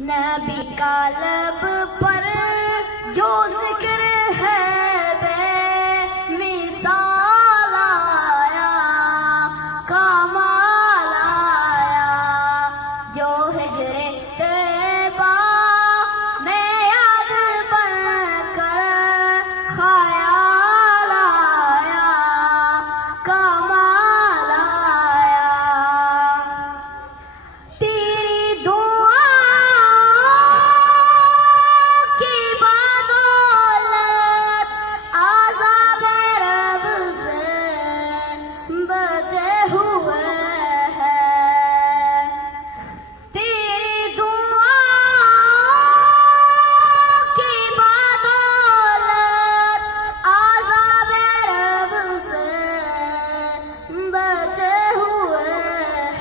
نبی کا لب پر جو ذکر ہے بے مثال آیا، کمال آیا، جو ہجر طیبہ میں یاد بن کر خیال آیا، کمال آیا۔ تیری دعا کی بدولت عذاب رب سے بچے ہوئے ہیں، تیری دعا کی بدولت عذاب رب سے بچے ہوئے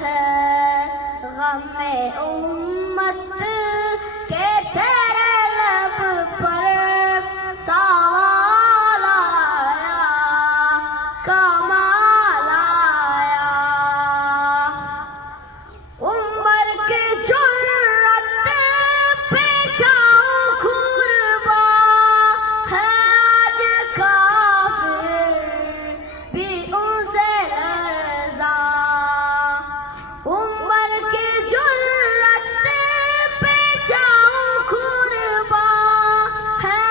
ہیں۔ غم امت کے تیرے لب پر سوال آیا، کمال آیا۔ عمر کی جرت پہ جاؤں قربا ہے آج کافر بھی ان سے لرزا، عمر کی جرت پہ جاؤں قربا ہے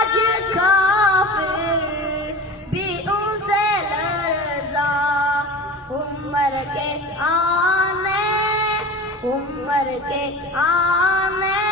آج کافر بھی ان سے لرزا۔ عمر کے آنے